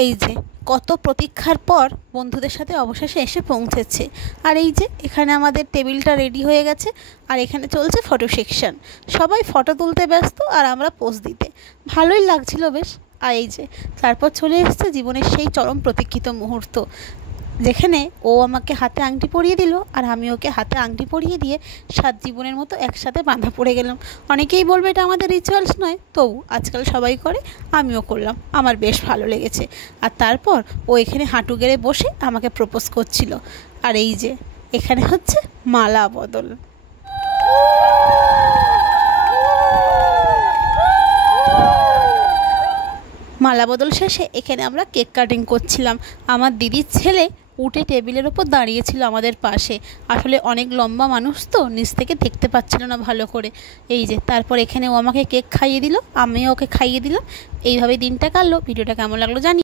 এই যে কত প্রতীক্ষার পর বন্ধুদের সাথে অবশেষে এসে পৌঁছেছে। আর এই যে এখানে আমাদের টেবিলটা রেডি হয়ে গেছে, আর এখানে চলছে ফটো সেকশন। সবাই ফটো তুলতে ব্যস্ত আর আমরা পোজ দিতে। ভালোই লাগছিল বেশ। আর এই যে তারপর চলে এসেছে জীবনের সেই চরম প্রতীক্ষিত মুহূর্ত, যেখানে ও আমাকে হাতে আংটি পরিয়ে দিল আর আমি ওকে হাতে আংটি পরিয়ে দিয়ে 7 জীবনের মতো একসাথে বাঁধা পড়ে গেলাম। অনেকেই বলবে এটা আমাদের রিচুয়ালস নয়, তবু আজকাল সবাই করে, আমিও করলাম, আমার বেশ ভালো লেগেছে। আর তারপর ও এখানে হাঁটু গেড়ে বসে আমাকে প্রপোজ করছিল। আর এই যে এখানে হচ্ছে মালা বদল। মালা বদল শেষে এখানে আমরা কেক কাটিং করছিলাম। আমার দিদির ছেলে উঠে টেবিলের ওপর দাঁড়িয়েছিল আমাদের পাশে। আসলে অনেক লম্বা মানুষ তো, নিচ থেকে দেখতে পাচ্ছিল না ভালো করে। এই যে তারপর এখানে ও আমাকে কেক খাইয়ে দিল, আমিও ওকে খাইয়ে দিলাম। এইভাবে দিনটা কাটলো। ভিডিওটা কেমন লাগলো জানি।